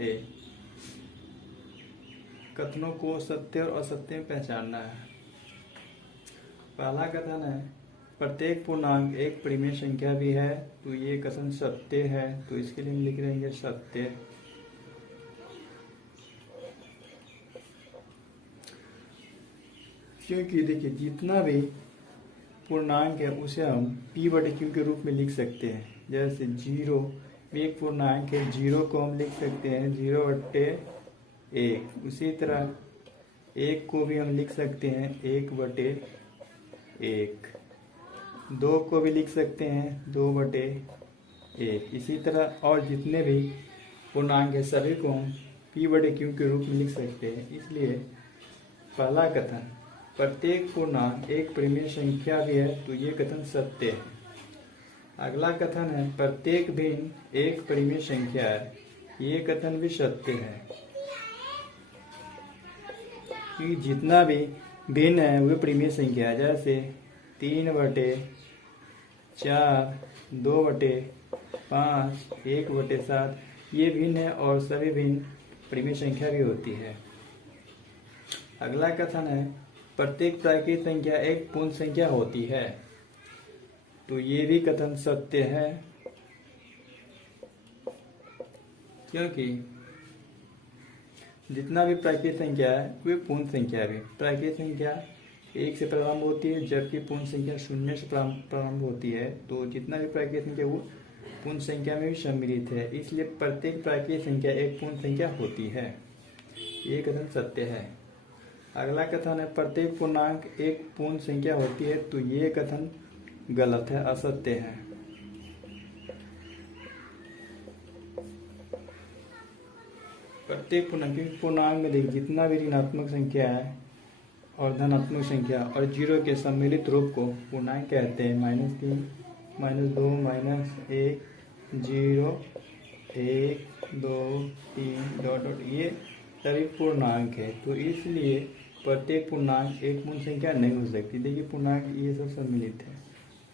ए। कथनों को सत्य और असत्य में पहचानना है। पहला कथन है प्रत्येक पूर्णांक एक परिमेय संख्या भी है, तो ये कथन सत्य है, तो इसके लिए हम लिख देंगे सत्य। क्योंकि देखिए जितना भी पूर्णांक है उसे हम p/q के रूप में लिख सकते हैं। जैसे 0 एक पूर्णांक है, 0 को हम लिख सकते हैं 0/1। उसी तरह 1 को भी हम लिख सकते हैं 1/1। 2 को भी लिख सकते हैं 2/1। इसी तरह और जितने भी पूर्णांक है सभी को हम p/q के रूप में लिख सकते हैं। इसलिए पहला कथन प्रत्येक पूर्णांक एक परिमेय संख्या भी है, तो ये कथन सत्य है। अगला कथन है प्रत्येक भिन्न एक परिमेय संख्या है, ये कथन भी सत्य है। क्योंकि जितना भी भिन्न है वो परिमेय संख्या है। जैसे 3/4, 2/5, 1/7 ये भिन्न है और सभी भिन्न परिमेय संख्या भी होती है। अगला कथन है प्रत्येक प्राकृतिक संख्या एक पूर्ण संख्या होती है, तो ये भी कथन सत्य है। क्योंकि जितना भी प्राकृतिक संख्या है वे पूर्ण संख्या भी। प्राकृतिक संख्या 1 से प्रारंभ होती है, जबकि पूर्ण संख्या 0 से प्रारंभ होती है। तो जितना भी प्राकृतिक संख्या वो पूर्ण संख्या में भी सम्मिलित है, इसलिए प्रत्येक प्राकृतिक संख्या एक पूर्ण संख्या होती है। ये कथन सत्य है। अगला कथन है प्रत्येक पूर्णांक एक पूर्ण संख्या होती है, तो ये कथन गलत है, असत्य है। प्रत्येक पूर्णांक में देखिए जितना भी ऋणात्मक संख्या है और धनात्मक संख्या और 0 के सम्मिलित रूप को पूर्णांक कहते हैं। -3, -2, -1, 0, 1, 2, 3 ... ये सभी पूर्णांक है, तो इसलिए प्रत्येक पूर्णांक एक पूर्ण संख्या नहीं हो सकती। देखिए पूर्णांक ये सब सम्मिलित है।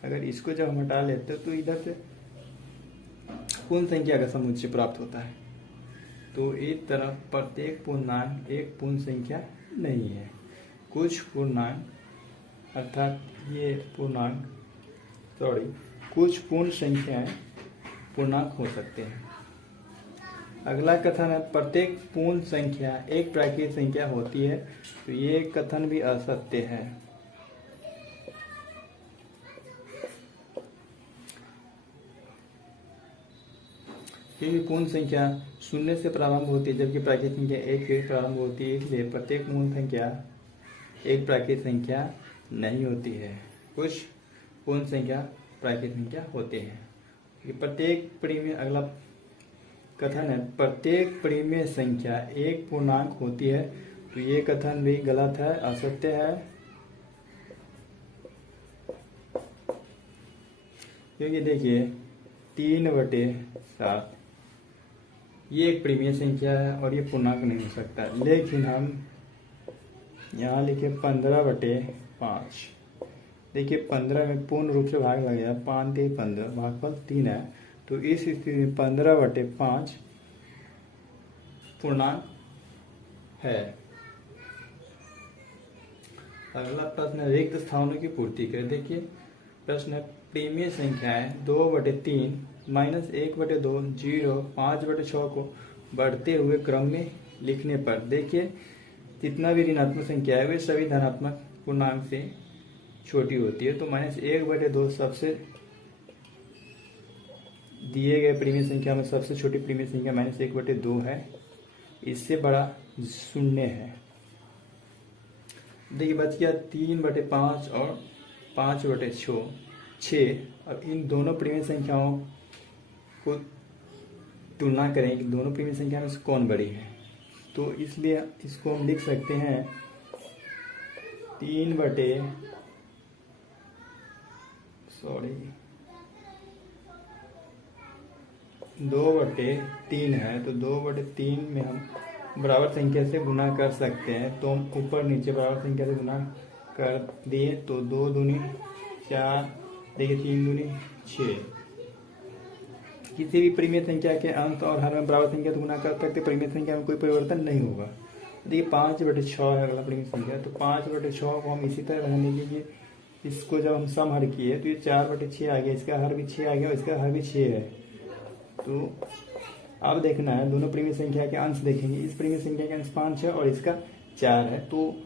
अगर इसको जब हम हटा लेते हैं तो इधर से पूर्ण संख्या का समुच्चय प्राप्त होता है। तो इस तरह प्रत्येक पूर्णांक एक पूर्ण संख्या नहीं है। कुछ पूर्णांक अर्थात ये पूर्णांक कुछ पूर्ण संख्याएं पूर्णांक हो सकते हैं। अगला कथन है प्रत्येक पूर्ण संख्या एक प्राकृतिक संख्या होती है, तो ये कथन भी असत्य है। क्योंकि पूर्ण संख्या 0 से प्रारंभ होती है, जबकि प्राकृतिक संख्या 1 से प्रारंभ होती है, इसलिए प्रत्येक पूर्ण संख्या एक प्राकृतिक संख्या नहीं होती है। कुछ पूर्ण संख्या प्राकृतिक संख्या होते हैं। प्रत्येक परिमेय अगला कथन है प्रत्येक परिमेय संख्या एक पूर्णांक होती है, तो ये कथन भी गलत है, असत्य है। क्योंकि देखिए 3/7 ये एक परिमेय संख्या है और ये पूर्णांक नहीं हो सकता। लेकिन हम यहाँ लिखे 15/5। देखिए 15 में पूर्ण रूप से भाग लग गया, 5 3 15, भागफल 3 है, तो इस स्थिति में 15/5 पूर्णांक है। अगला प्रश्न है रिक्त स्थानों की पूर्ति करें। देखिए प्रश्न है परिमेय संख्याएं 2/3, -1/2, 0, 5/6 को बढ़ते हुए क्रम में लिखने पर देखिए जितना भी ऋणात्मक संख्या है वे सभी धनात्मक पूर्णांक से छोटी होती है। तो -1/2 सबसे दिए गए परिमेय संख्या में सबसे छोटी परिमेय संख्या -1/2 है, इससे बड़ा 0 है। देखिए बच गया 3/5 और 5/6। और इन दोनों परिमेय संख्याओं को तुलना करें कि दोनों परिमेय संख्या में से कौन बड़ी है, तो इसलिए इसको हम लिख सकते हैं 2/3 है, तो 2/3 में हम बराबर संख्या से गुना कर सकते हैं। तो हम ऊपर नीचे बराबर संख्या से गुना कर दिए तो 2 दूनी 4, देखिए 3 दूनी 6। किसी भी परिमेय संख्या के अंश और हर में बराबर संख्या से गुना कर सकते, परिमेय संख्या में कोई परिवर्तन नहीं होगा। देखिए 5/6 है अगला परिमेय संख्या, तो 5/6 को हम इसी तरह रहने दीजिए। इसको जब हम सम हर किए तो ये 4/6 आ गया, इसका हर भी 6 आ गया और इसका हर भी 6 है। तो अब देखना है दोनों परिमेय संख्या के अंश देखेंगे। इस परिमेय संख्या के अंश 5 है और इसका 4 है, तो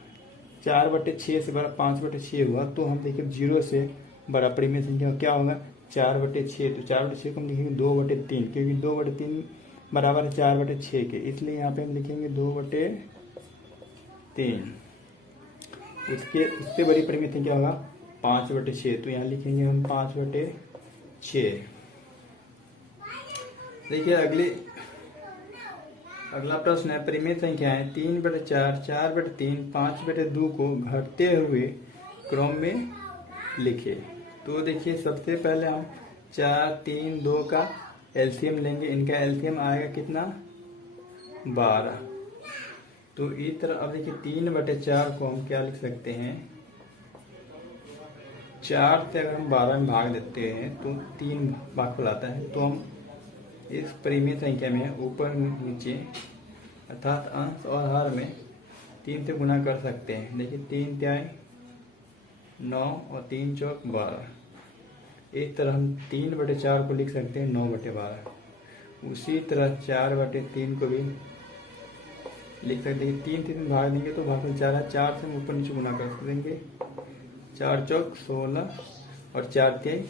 4/6 से बड़ा 5/6 हुआ। तो हम देखिए 0 से बड़ा परिमेय संख्या क्या होगा 4/6। तो 4/6 को हम लिखेंगे 2/3, क्योंकि 2/3 बराबर है 4/6 के, इसलिए यहाँ पे हम लिखेंगे 2/3। उससे बड़ी परिमेय संख्या होगा 5/6, तो यहाँ लिखेंगे हम 5/6। देखिए अगला प्रश्न है परिमेय संख्याएं 3/4, 4/3, 5/2 को घटते हुए क्रम में लिखे। तो देखिए सबसे पहले हम 4, 3, 2 का एलसीएम लेंगे। इनका एलसीएम आएगा कितना 12। तो इस तरह अब देखिए 3/4 को हम क्या लिख सकते हैं 4 से अगर हम 12 में भाग देते हैं तो 3 भाग आता है। तो हम इस परिमेय संख्या में ऊपर नीचे अर्थात अंश और हर में 3 से गुना कर सकते हैं। देखिए 3 तिहाई 9 और 3 चौक 12। इस तरह हम 3/4 को लिख सकते हैं 9/12। उसी तरह 4/3 को भी लिख सकते हैं। 3 से भाग देंगे तो भाग 4 है, 4 से हम ऊपर नीचे गुना कर देंगे। 4 चौक 16 और 4 तिहाई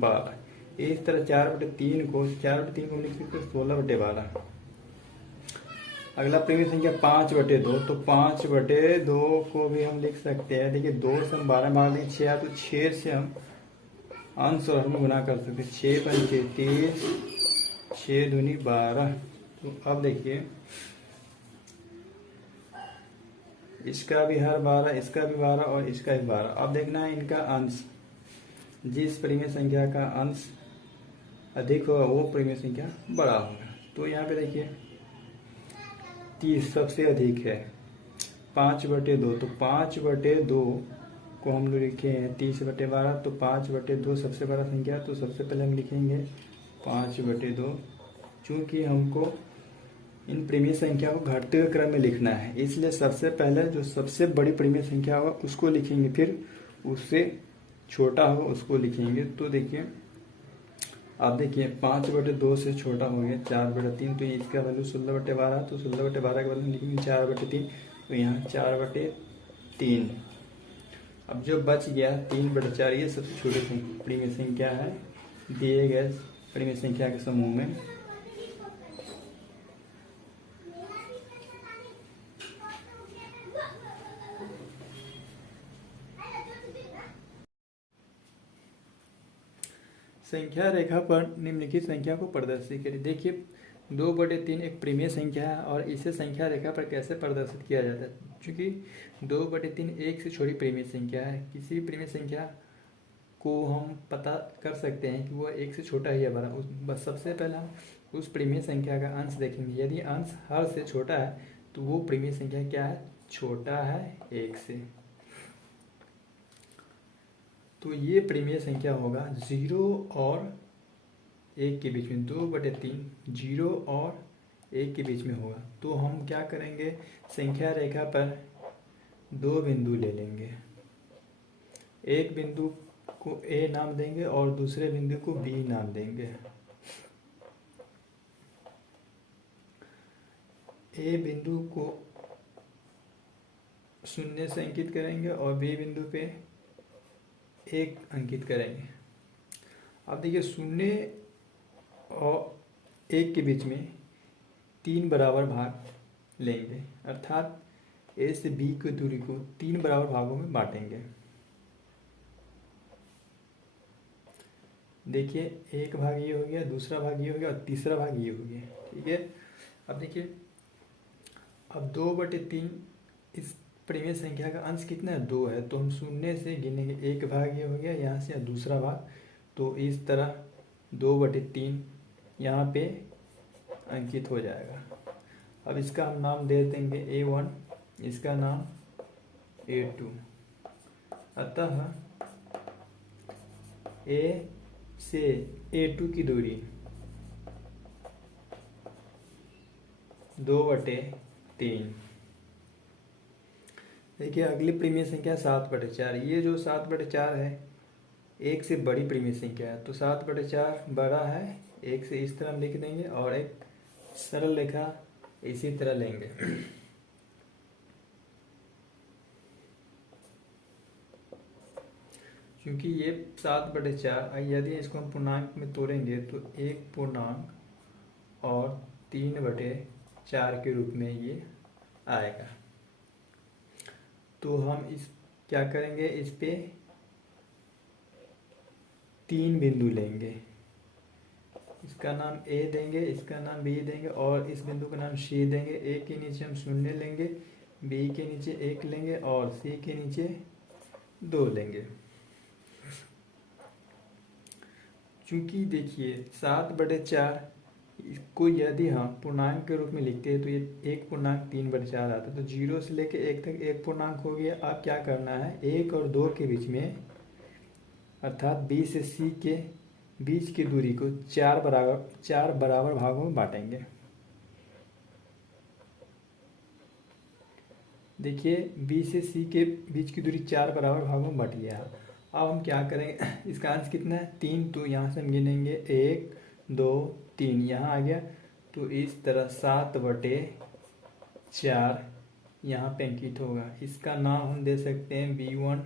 12। इस तरह 4/3 को लिख सकते हैं 16/12। अगला परिमेय संख्या 5/2, तो 5/2 को भी हम लिख सकते हैं। देखिए 2 से हम 12 भाग देंगे 6, तो 6 से हम अंश और हर में गुना कर सकते हैं। 6 पंचे 30, 6 दूनी 12। तो अब देखिए इसका भी हर 12, इसका भी 12 और इसका भी 12। अब देखना है इनका अंश। जिस परिमेय संख्या का अंश अधिक होगा वो परिमेय संख्या बड़ा होगा। तो यहाँ पे देखिए 30 सबसे अधिक है 5/2, तो 5/2 को हम लोग लिखे हैं 30/12। तो 5/2 सबसे बड़ा संख्या, तो सबसे पहले हम लिखेंगे 5/2। चूंकि हमको इन परिमेय संख्या को घटते हुए क्रम में लिखना है, इसलिए सबसे पहले जो सबसे बड़ी परिमेय संख्या होगा उसको लिखेंगे, फिर उससे छोटा होगा उसको लिखेंगे। तो देखिए आप देखिए 5/2 से छोटा हो गया 4/3, तो इसका वैल्यू 16/12। तो 16/12 के वैल्यू लिखेंगे 4/3, तो यहाँ 4/3। अब जो बच गया 3/4, ये सबसे छोटी परिमेय संख्या है दिए गए परिमेय संख्या के समूह में। संख्या रेखा पर निम्नलिखित संख्या को प्रदर्शित करें। देखिए 2/3 एक परिमेय संख्या है और इसे संख्या रेखा पर कैसे प्रदर्शित किया जाता है। क्योंकि 2/3 एक से छोटी परिमेय संख्या है। किसी भी परिमेय संख्या को हम पता कर सकते हैं कि वो एक से छोटा है या बड़ा। बस सबसे पहले हम उस परिमेय संख्या का अंश देखेंगे। यदि अंश हर से छोटा है तो वो परिमेय संख्या क्या है छोटा है 1 से। तो ये परिमेय संख्या होगा 0 और 1 के बीच में। 2/3 0 और 1 के बीच में होगा। तो हम क्या करेंगे संख्या रेखा पर 2 बिंदु ले लेंगे। एक बिंदु को A नाम देंगे और दूसरे बिंदु को B नाम देंगे। A बिंदु को 0 से अंकित करेंगे और B बिंदु पे 1 अंकित करेंगे। अब देखिए 0 और 1 के बीच में 3 बराबर भाग लेंगे, अर्थात A से B की दूरी को 3 बराबर भागों में बांटेंगे। देखिए एक भाग ये हो गया, दूसरा भाग ये हो गया और तीसरा भाग ये हो गया। ठीक है। अब देखिए अब 2/3 इस परिमेय संख्या का अंश कितना है 2 है। तो हम 0 से गिनेंगे, एक भाग ये हो गया यहाँ से, दूसरा भाग। तो इस तरह 2/3 यहाँ पे अंकित हो जाएगा। अब इसका हम नाम दे देंगे A1, इसका नाम A2। अतः A से A2 की दूरी 2/3। देखिए अगली परिमेय संख्या 7/4। ये जो 7/4 है एक से बड़ी परिमेय संख्या है, तो 7/4 बड़ा है एक से, इस तरह हम लिख देंगे और एक सरल रेखा इसी तरह लेंगे। क्योंकि ये 7/4, यदि इसको हम पूर्णांक में तोड़ेंगे तो 1 पूर्णांक और 3/4 के रूप में ये आएगा। तो हम इस क्या करेंगे, इस पे 3 बिंदु लेंगे, इसका नाम A देंगे, इसका नाम B देंगे और इस बिंदु का नाम C देंगे। A के नीचे हम 0 लेंगे, B के नीचे 1 लेंगे और C के नीचे 2 लेंगे। क्योंकि देखिए 7/4 को यदि हम पूर्णांक के रूप में लिखते हैं तो ये 1 पूर्णांक 3/4 आता है, तो 0 से लेकर 1 तक 1 पूर्णांक हो गया। अब क्या करना है, 1 और 2 के बीच में अर्थात B से C के बीच की दूरी को 4 बराबर भागों में बांटेंगे। देखिए B से C के बीच की दूरी 4 बराबर भागों में बट गया। अब हम क्या करेंगे, इसका अंश कितना है 3, तो यहाँ से हम गिनेंगे 1 2 3, यहाँ आ गया। तो इस तरह 7/4 यहाँ पे अंकित होगा। इसका नाम हम दे सकते हैं B1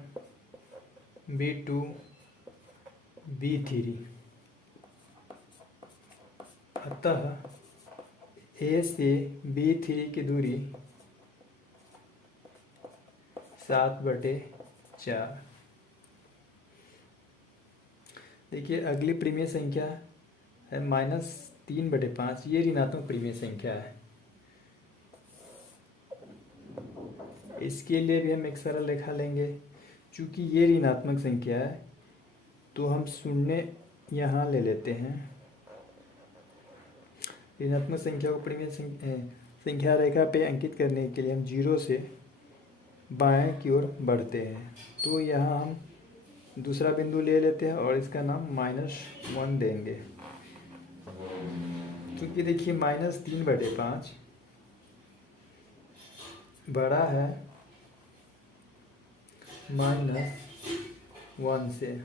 B2 B3। अतः A से B3 की दूरी 7/4। देखिए अगली परिमेय संख्या है -3/5। ये ऋणात्मक परिमेय संख्या है। इसके लिए भी हम एक सरल रेखा लेंगे। चूंकि ये ऋणात्मक संख्या है तो हम 0 यहाँ ले लेते हैं। ऋणात्मक संख्या को परिमेय संख्या रेखा पे अंकित करने के लिए हम 0 से बाएं की ओर बढ़ते हैं। तो यहाँ हम दूसरा बिंदु ले लेते हैं और इसका नाम -1 देंगे। क्योंकि देखिए -3/5 बड़ा है -1 से।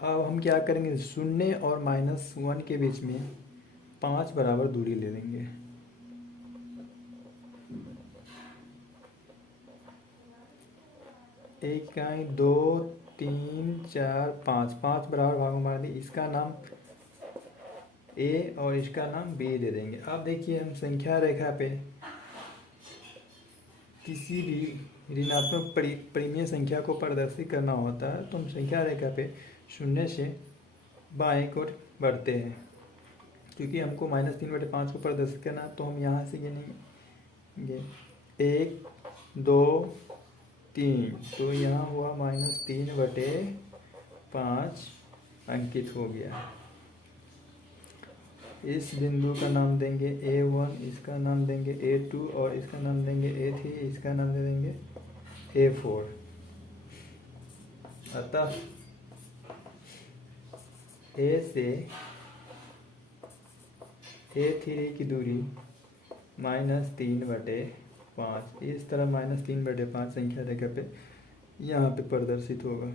अब हम क्या करेंगे, 0 और -1 के बीच में 5 बराबर दूरी ले लेंगे। एक इकाई 2 3 4 5 बराबर भागों में दी। इसका नाम A और इसका नाम B दे देंगे। अब देखिए हम संख्या रेखा पे किसी भी ऋणात्मक परिमेय संख्या को प्रदर्शित करना होता है तो हम संख्या रेखा पे 0 से बाएं की ओर बढ़ते हैं। क्योंकि हमको -3/5 को प्रदर्शित करना है तो हम यहाँ से गिनेंगे 1 2 3, तो यहाँ हुआ -3/5 अंकित हो गया। इस बिंदु का नाम देंगे A1, इसका नाम देंगे A2 और इसका नाम देंगे A3, इसका नाम दे देंगे A4। अतः A से A3 की दूरी -3/5, इस तरह -3/5 संख्या रेखा पे यहाँ पे प्रदर्शित होगा।